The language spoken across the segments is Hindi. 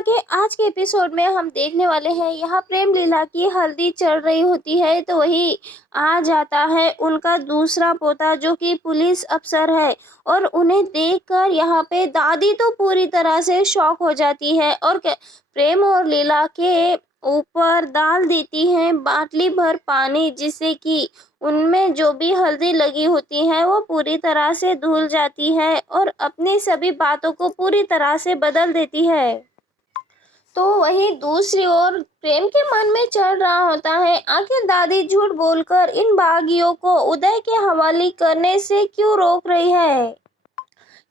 के आज के एपिसोड में हम देखने वाले हैं यहाँ प्रेम लीला की हल्दी चढ़ रही होती है तो वही आ जाता है उनका दूसरा पोता जो कि पुलिस अफसर है। और उन्हें देखकर यहाँ पे दादी तो पूरी तरह से शॉक हो जाती है और प्रेम और लीला के ऊपर डाल देती हैं बाटली भर पानी, जिससे कि उनमें जो भी हल्दी लगी होती है वो पूरी तरह से धुल जाती है और अपनी सभी बातों को पूरी तरह से बदल देती है। तो वहीं दूसरी ओर प्रेम के मन में चल रहा होता है, आखिर दादी झूठ बोलकर इन बागियों को उदय के हवाले करने से क्यों रोक रही है।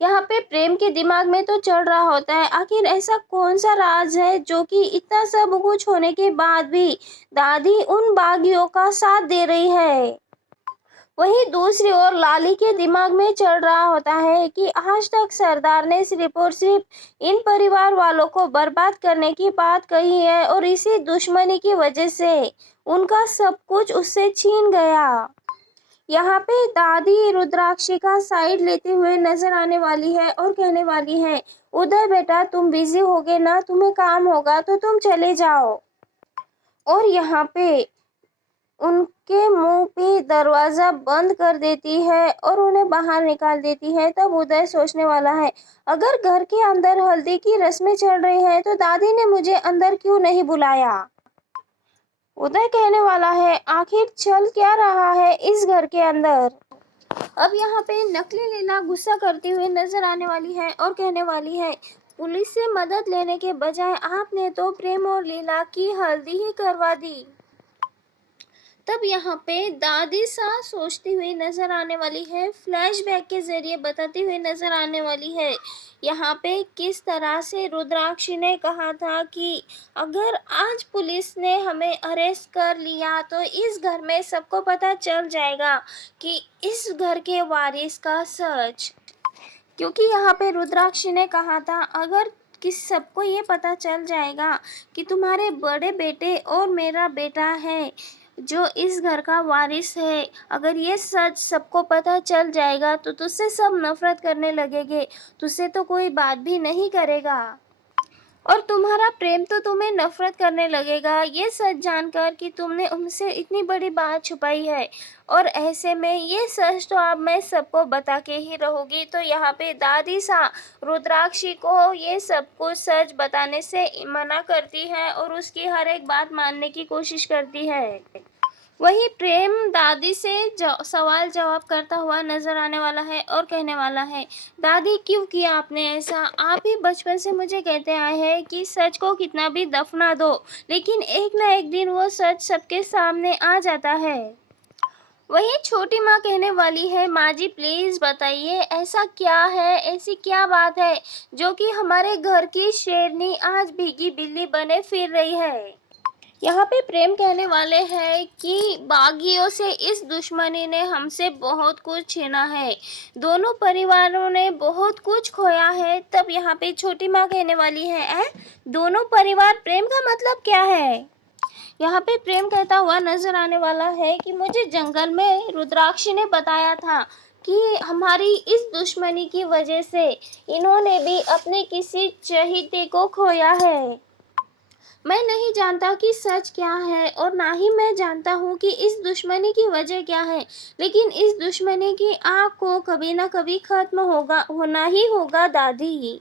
यहाँ पे प्रेम के दिमाग में तो चल रहा होता है, आखिर ऐसा कौन सा राज है जो कि इतना सब कुछ होने के बाद भी दादी उन बागियों का साथ दे रही है। वहीं दूसरी ओर लाली के दिमाग में चल रहा होता है कि आज तक सरदार ने सिर्फ और सिर्फ इन परिवार वालों को बर्बाद करने की बात कही है और इसी दुश्मनी की वजह से उनका सब कुछ उससे छीन गया। यहाँ पे दादी रुद्राक्षी का साइड लेते हुए नजर आने वाली है और कहने वाली है, उदय बेटा तुम बिजी होगे ना, तुम्हें काम होगा तो तुम चले जाओ। और यहाँ पे उनके मुंह पे दरवाजा बंद कर देती है और उन्हें बाहर निकाल देती है। तब उदय सोचने वाला है, अगर घर के अंदर हल्दी की रस्में चल रही है तो दादी ने मुझे अंदर क्यों नहीं बुलाया। उदय कहने वाला है, आखिर चल क्या रहा है इस घर के अंदर। अब यहाँ पे नकली लीला गुस्सा करती हुई नजर आने वाली है और कहने वाली है, पुलिस से मदद लेने के बजाय आपने तो प्रेम और लीला की हल्दी ही करवा दी। तब यहाँ पे दादी सा सोचती हुई नजर आने वाली है, फ्लैशबैक के जरिए बताती हुई नजर आने वाली है यहाँ पे किस तरह से रुद्राक्षी ने कहा था कि अगर आज पुलिस ने हमें अरेस्ट कर लिया तो इस घर में सबको पता चल जाएगा कि इस घर के वारिस का सच। क्योंकि यहाँ पे रुद्राक्षी ने कहा था, अगर किस सबको ये पता चल जाएगा कि तुम्हारे बड़े बेटे और मेरा बेटा है जो इस घर का वारिस है, अगर ये सच सबको पता चल जाएगा तो तुझसे सब नफरत करने लगेंगे, तुझसे तो कोई बात भी नहीं करेगा और तुम्हारा प्रेम तो तुम्हें नफरत करने लगेगा, ये सच जानकर कि तुमने उनसे इतनी बड़ी बात छुपाई है। और ऐसे में ये सच तो अब मैं सबको बता के ही रहूँगी। तो यहाँ पे दादी सा रुद्राक्षी को ये सब कुछ सच बताने से मना करती है और उसकी हर एक बात मानने की कोशिश करती है। वही प्रेम दादी से सवाल जवाब करता हुआ नजर आने वाला है और कहने वाला है, दादी क्यों किया आपने ऐसा, आप ही बचपन से मुझे कहते आए हैं कि सच को कितना भी दफना दो लेकिन एक ना एक दिन वो सच सबके सामने आ जाता है। वही छोटी माँ कहने वाली है, माँ जी प्लीज बताइए ऐसा क्या है, ऐसी क्या बात है जो कि हमारे घर की शेरनी आज भीगी बिल्ली बने फिर रही है। यहाँ पे प्रेम कहने वाले हैं कि बागियों से इस दुश्मनी ने हमसे बहुत कुछ छीना है, दोनों परिवारों ने बहुत कुछ खोया है। तब यहाँ पे छोटी माँ कहने वाली है, दोनों परिवार, प्रेम का मतलब क्या है। यहाँ पे प्रेम कहता हुआ नजर आने वाला है कि मुझे जंगल में रुद्राक्षी ने बताया था कि हमारी इस दुश्मनी की वजह से इन्होंने भी अपने किसी चहेते को खोया है। मैं नहीं जानता कि सच क्या है और ना ही मैं जानता हूँ कि इस दुश्मनी की वजह क्या है, लेकिन इस दुश्मनी की आग को कभी ना कभी खत्म होना ही होगा दादी।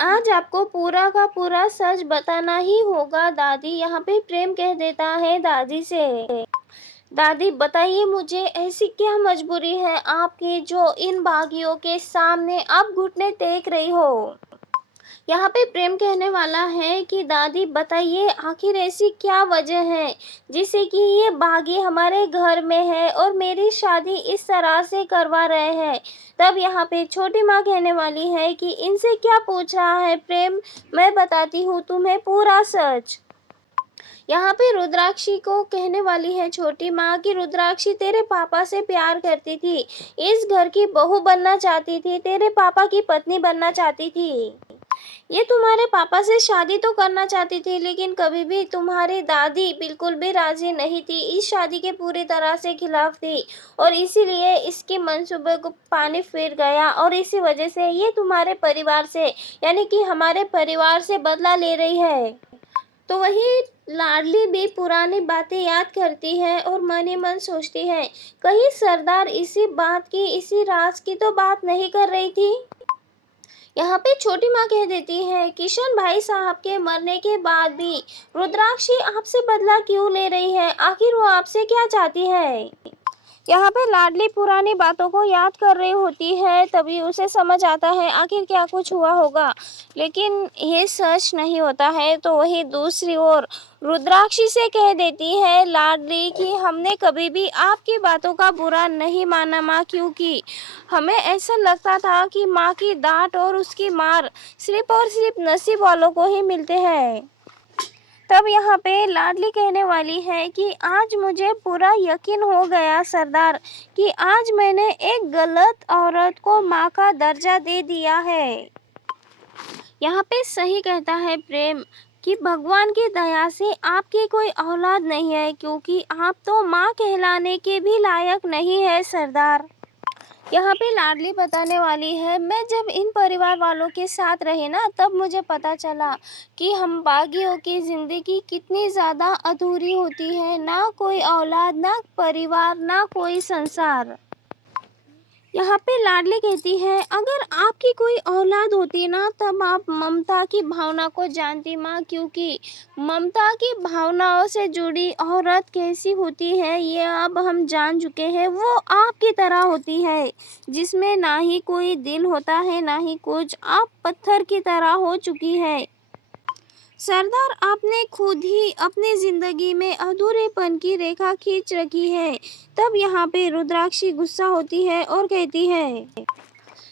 आज आपको पूरा का पूरा सच बताना ही होगा दादी। यहाँ पे प्रेम कह देता है दादी से, दादी बताइए मुझे ऐसी क्या मजबूरी है आपकी जो इन बागियों के सामने आप घुटने टेक रही हो। यहाँ पे प्रेम कहने वाला है कि दादी बताइए आखिर ऐसी क्या वजह है जिससे कि ये बागी हमारे घर में है और मेरी शादी इस तरह से करवा रहे हैं। तब यहाँ पे छोटी माँ कहने वाली है कि इनसे क्या पूछ रहा है प्रेम, मैं बताती हूँ तुम्हें पूरा सच। यहाँ पे रुद्राक्षी को कहने वाली है छोटी माँ कि रुद्राक्षी तेरे पापा से प्यार करती थी, इस घर की बहू बनना चाहती थी, तेरे पापा की पत्नी बनना चाहती थी। ये तुम्हारे पापा से शादी तो करना चाहती थी, लेकिन कभी भी तुम्हारी दादी बिल्कुल भी राजी नहीं थी, इस शादी के पूरी तरह से खिलाफ थी और इसीलिए इसके मंसूबे को पानी फिर गया और इसी वजह से ये तुम्हारे परिवार से, यानी कि हमारे परिवार से बदला ले रही है। तो वही लाडली भी पुरानी बातें याद करती है और मन ही मन सोचती है, कहीं सरदार इसी बात की, इसी राज की तो बात नहीं कर रही थी। यहाँ पे छोटी माँ कह देती है, किशन भाई साहब के मरने के बाद भी रुद्राक्षी आपसे बदला क्यों ले रही है, आखिर वो आपसे क्या चाहती है। यहाँ पे लाडली पुरानी बातों को याद कर रही होती है, तभी उसे समझ आता है आखिर क्या कुछ हुआ होगा, लेकिन ये सच नहीं होता है। तो वही दूसरी ओर रुद्राक्षी से कह देती है लाडली कि हमने कभी भी आपकी बातों का बुरा नहीं माना माँ, क्योंकि हमें ऐसा लगता था कि माँ की डांट और उसकी मार सिर्फ और सिर्फ नसीब वालों को ही मिलते हैं। तब यहाँ पे लाडली कहने वाली है कि आज मुझे पूरा यकीन हो गया सरदार कि आज मैंने एक गलत औरत को माँ का दर्जा दे दिया है। यहाँ पे सही कहता है प्रेम कि भगवान की दया से आपकी कोई औलाद नहीं है, क्योंकि आप तो माँ कहलाने के भी लायक नहीं है सरदार। यहाँ पे लाडली बताने वाली है, मैं जब इन परिवार वालों के साथ रहे ना, तब मुझे पता चला कि हम बागियों की ज़िंदगी कितनी ज़्यादा अधूरी होती है, ना कोई औलाद, ना परिवार, ना कोई संसार। यहाँ पे लाडली कहती है, अगर आपकी कोई औलाद होती ना, तब आप ममता की भावना को जानती माँ, क्योंकि ममता की भावनाओं से जुड़ी औरत कैसी होती है ये अब हम जान चुके हैं। वो आपकी तरह होती है, जिसमें ना ही कोई दिल होता है ना ही कुछ, आप पत्थर की तरह हो चुकी है। सरदार आपने खुद ही अपनी जिंदगी में अधूरेपन की रेखा खींच रखी है। तब यहाँ पे रुद्राक्षी गुस्सा होती है और कहती है,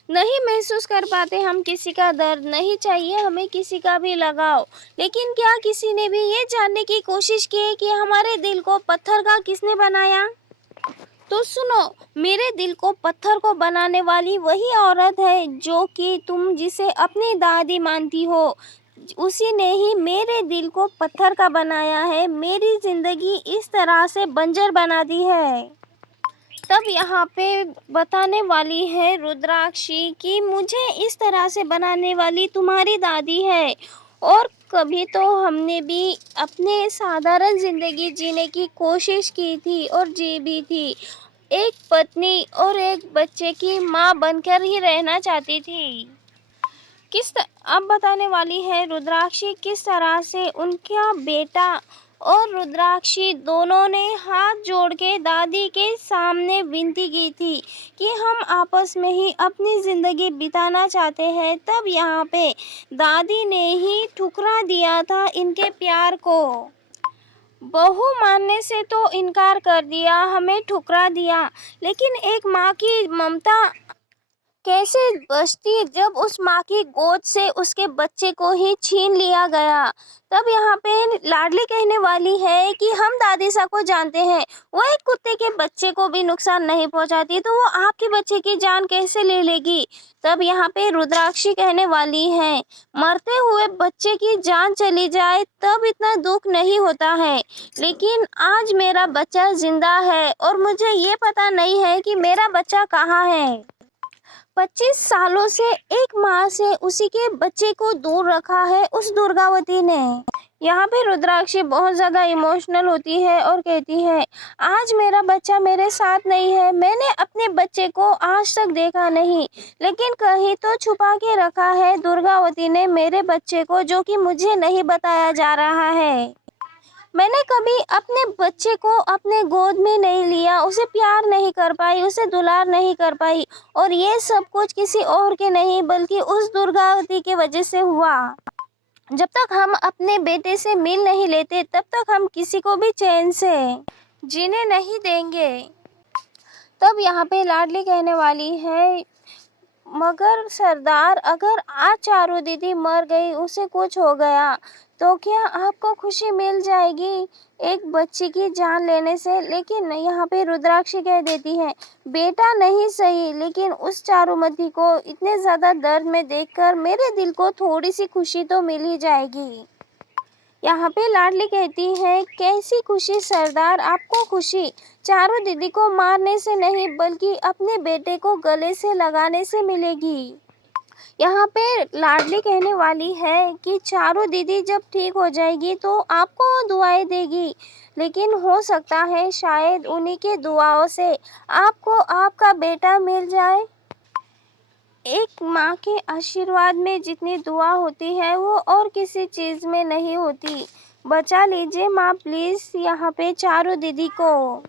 नहीं महसूस कर पाते हम किसी का दर्द, नहीं चाहिए हमें किसी का भी लगाव, लेकिन क्या किसी ने भी ये जानने की कोशिश की है कि हमारे दिल को पत्थर का किसने बनाया। तो सुनो, मेरे दिल को पत्थर को बनाने वाली वही औरत है जो कि तुम जिसे अपनी दादी मानती हो, उसी ने ही मेरे दिल को पत्थर का बनाया है, मेरी जिंदगी इस तरह से बंजर बना दी है। तब यहाँ पे बताने वाली है रुद्राक्षी कि मुझे इस तरह से बनाने वाली तुम्हारी दादी है, और कभी तो हमने भी अपने साधारण जिंदगी जीने की कोशिश की थी और जी भी थी, एक पत्नी और एक बच्चे की माँ बनकर ही रहना चाहती थी। अब बताने वाली है रुद्राक्षी किस तरह से उनका बेटा और रुद्राक्षी दोनों ने हाथ जोड़ के दादी के सामने विनती की थी कि हम आपस में ही अपनी ज़िंदगी बिताना चाहते हैं। तब यहाँ पे दादी ने ही ठुकरा दिया था इनके प्यार को, बहू मानने से तो इनकार कर दिया, हमें ठुकरा दिया। लेकिन एक माँ की ममता कैसे बचती जब उस माँ की गोद से उसके बच्चे को ही छीन लिया गया। तब यहाँ पे लाडली कहने वाली है कि हम दादी सा को जानते हैं, वो एक कुत्ते के बच्चे को भी नुकसान नहीं पहुंचाती, तो वो आपके बच्चे की जान कैसे ले लेगी। तब यहाँ पे रुद्राक्षी कहने वाली है, मरते हुए बच्चे की जान चली जाए तब इतना दुख नहीं होता है, लेकिन आज मेरा बच्चा जिंदा है और मुझे ये पता नहीं है कि मेरा बच्चा कहाँ है। 25 सालों से एक माँ से उसी के बच्चे को दूर रखा है उस दुर्गावती ने। यहाँ पे रुद्राक्षी बहुत ज़्यादा इमोशनल होती है और कहती है, आज मेरा बच्चा मेरे साथ नहीं है, मैंने अपने बच्चे को आज तक देखा नहीं, लेकिन कहीं तो छुपा के रखा है दुर्गावती ने मेरे बच्चे को, जो कि मुझे नहीं बताया जा रहा है। मैंने कभी अपने बच्चे को अपने गोद में नहीं लिया, उसे प्यार नहीं कर पाई, उसे दुलार नहीं कर पाई, और ये सब कुछ किसी और के नहीं बल्कि उस दुर्गावती की वजह से हुआ। जब तक हम अपने बेटे से मिल नहीं लेते तब तक हम किसी को भी चैन से जीने नहीं देंगे। तब यहाँ पे लाडली कहने वाली है, मगर सरदार, अगर आज चारू दीदी मर गई, उसे कुछ हो गया, तो क्या आपको खुशी मिल जाएगी एक बच्ची की जान लेने से? लेकिन यहाँ पे रुद्राक्षी कह देती है, बेटा नहीं सही, लेकिन उस चारुमती को इतने ज़्यादा दर्द में देखकर मेरे दिल को थोड़ी सी खुशी तो मिल ही जाएगी। यहाँ पे लाडली कहती है, कैसी खुशी सरदार, आपको खुशी चारू दीदी को मारने से नहीं बल्कि अपने बेटे को गले से लगाने से मिलेगी। यहाँ पे लाडली कहने वाली है कि चारू दीदी जब ठीक हो जाएगी तो आपको दुआएं देगी, लेकिन हो सकता है शायद उन्हीं के दुआओं से आपको आपका बेटा मिल जाए। एक माँ के आशीर्वाद में जितनी दुआ होती है वो और किसी चीज़ में नहीं होती। बचा लीजिए माँ प्लीज़ यहाँ पे चारू दीदी को।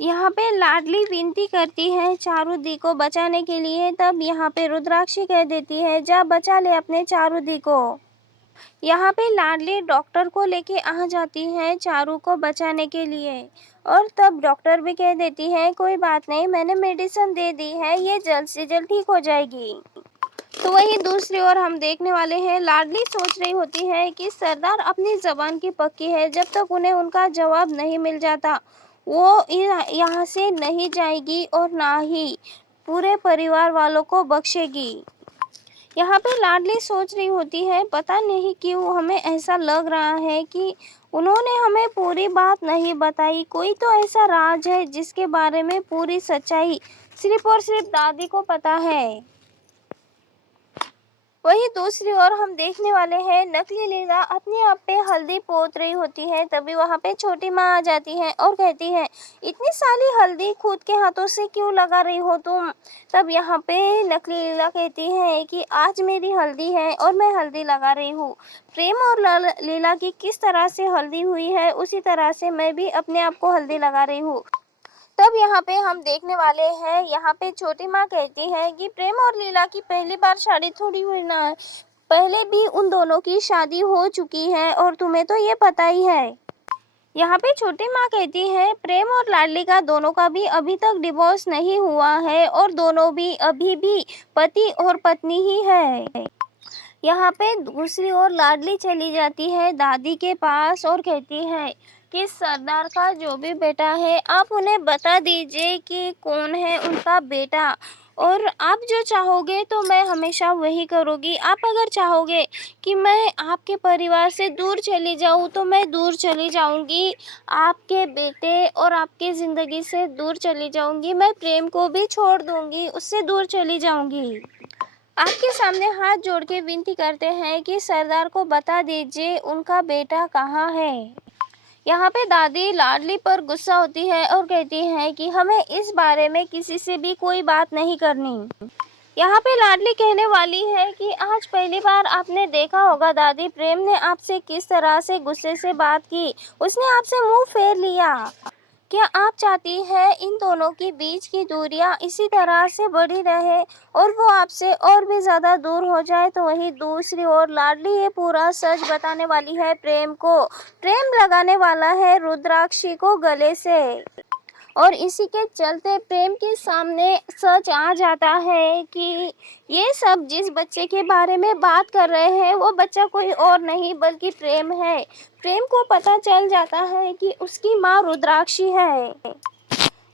यहाँ पे लाडली विनती करती है चारू दी को बचाने के लिए, तब यहाँ पे रुद्राक्षी कह देती है, जा बचा ले अपने चारू दी को। यहाँ पे लाडली डॉक्टर को लेके आ जाती है चारू को बचाने के लिए, और तब डॉक्टर भी कह देती है, कोई बात नहीं, मैंने मेडिसिन दे दी है, ये जल्द से जल्द ठीक हो जाएगी। तो वहीं दूसरी ओर हम देखने वाले हैं, लाडली सोच रही होती है कि सरदार अपनी जबान की पक्की है, जब तक उन्हें उनका जवाब नहीं मिल जाता वो यहाँ से नहीं जाएगी और ना ही पूरे परिवार वालों को बख्शेगी। यहाँ पे लाडली सोच रही होती है, पता नहीं क्यों हमें ऐसा लग रहा है कि उन्होंने हमें पूरी बात नहीं बताई, कोई तो ऐसा राज है जिसके बारे में पूरी सच्चाई सिर्फ और सिर्फ दादी को पता है। वहीं दूसरी ओर हम देखने वाले हैं, नकली लीला अपने आप पे हल्दी पोत रही होती है, तभी वहां पे छोटी माँ आ जाती है और कहती है, इतनी सारी हल्दी खुद के हाथों से क्यों लगा रही हो तुम? तब यहाँ पे नकली लीला कहती है कि आज मेरी हल्दी है और मैं हल्दी लगा रही हूँ। प्रेम और लीला की किस तरह से हल्दी हुई है, उसी तरह से मैं भी अपने आप को हल्दी लगा रही हूँ। तब यहाँ पे हम देखने वाले हैं, यहाँ पे छोटी माँ कहती है कि प्रेम और लीला की पहली बार शादी थोड़ी हुई ना है, पहले भी उन दोनों की शादी हो चुकी है और तुम्हें तो ये पता ही है। यहाँ पे छोटी माँ कहती है, प्रेम और लाडली का दोनों का भी अभी तक डिवोर्स नहीं हुआ है और दोनों भी अभी भी पति और पत्नी ही है। यहाँ पे दूसरी ओर लाडली चली जाती है दादी के पास और कहती है कि सरदार का जो भी बेटा है आप उन्हें बता दीजिए कि कौन है उनका बेटा, और आप जो चाहोगे तो मैं हमेशा वही करूँगी। आप अगर चाहोगे कि मैं आपके परिवार से दूर चली जाऊँ तो मैं दूर चली जाऊँगी, आपके बेटे और आपकी ज़िंदगी से दूर चली जाऊँगी, मैं प्रेम को भी छोड़ दूँगी, उससे दूर चली जाऊँगी। आपके सामने हाथ जोड़ के विनती करते हैं कि सरदार को बता दीजिए उनका बेटा कहाँ है। यहाँ पे दादी लाडली पर गुस्सा होती है और कहती है कि हमें इस बारे में किसी से भी कोई बात नहीं करनी। यहाँ पे लाडली कहने वाली है कि आज पहली बार आपने देखा होगा दादी, प्रेम ने आपसे किस तरह से गुस्से से बात की, उसने आपसे मुंह फेर लिया। क्या आप चाहती हैं इन दोनों के बीच की दूरियां इसी तरह से बढ़ी रहे और वो आपसे और भी ज़्यादा दूर हो जाए? तो वहीं दूसरी ओर लाडली ये पूरा सच बताने वाली है प्रेम को, प्रेम लगाने वाला है रुद्राक्षी को गले से, और इसी के चलते प्रेम के सामने सच आ जाता है कि ये सब जिस बच्चे के बारे में बात कर रहे हैं वो बच्चा कोई और नहीं बल्कि प्रेम है। प्रेम को पता चल जाता है कि उसकी माँ रुद्राक्षी है,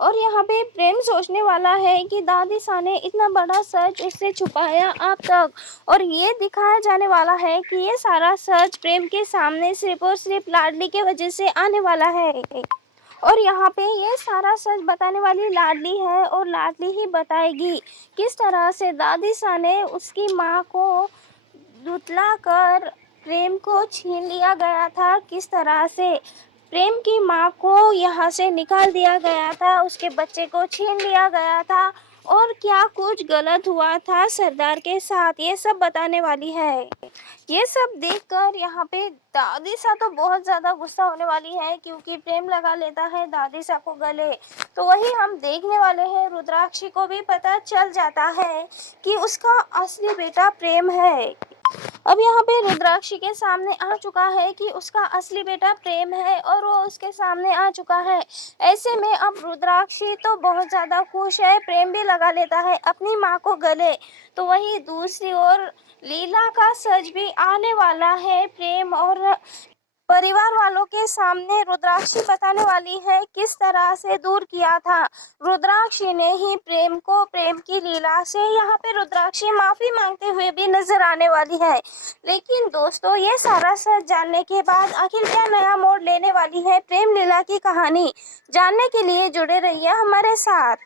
और यहाँ पे प्रेम सोचने वाला है कि दादी सा ने इतना बड़ा सच उससे छुपाया अब तक, और ये दिखाया जाने वाला है कि ये सारा सच प्रेम के सामने सिर्फ और सिर्फ लाडली के वजह से आने वाला है। और यहाँ पे ये सारा सच बताने वाली लाडली है और लाडली ही बताएगी किस तरह से दादी सा ने उसकी माँ को दुतला कर प्रेम को छीन लिया गया था, किस तरह से प्रेम की माँ को यहाँ से निकाल दिया गया था, उसके बच्चे को छीन लिया गया था, और क्या कुछ गलत हुआ था सरदार के साथ, ये सब बताने वाली है। ये सब देखकर यहाँ पे दादी सा तो बहुत ज़्यादा गुस्सा होने वाली है क्योंकि प्रेम लगा लेता है दादी सा को गले। तो वही हम देखने वाले हैं, रुद्राक्षी को भी पता चल जाता है कि उसका असली बेटा प्रेम है। अब यहाँ पे रुद्राक्षी के सामने आ चुका है कि उसका असली बेटा प्रेम है और वो उसके सामने आ चुका है। ऐसे में अब रुद्राक्षी तो बहुत ज़्यादा खुश है, प्रेम भी लगा लेता है अपनी माँ को गले। तो वहीं दूसरी ओर लीला का सच भी आने वाला है। प्रेम और परिवार वालों के सामने रुद्राक्षी बताने वाली है किस तरह से दूर किया था रुद्राक्षी ने ही प्रेम को, प्रेम की लीला से। यहाँ पे रुद्राक्षी माफी मांगते हुए भी नजर आने वाली है। लेकिन दोस्तों, ये सारा सच जानने के बाद आखिर क्या नया मोड़ लेने वाली है प्रेम लीला की कहानी, जानने के लिए जुड़े रहिए हमारे साथ।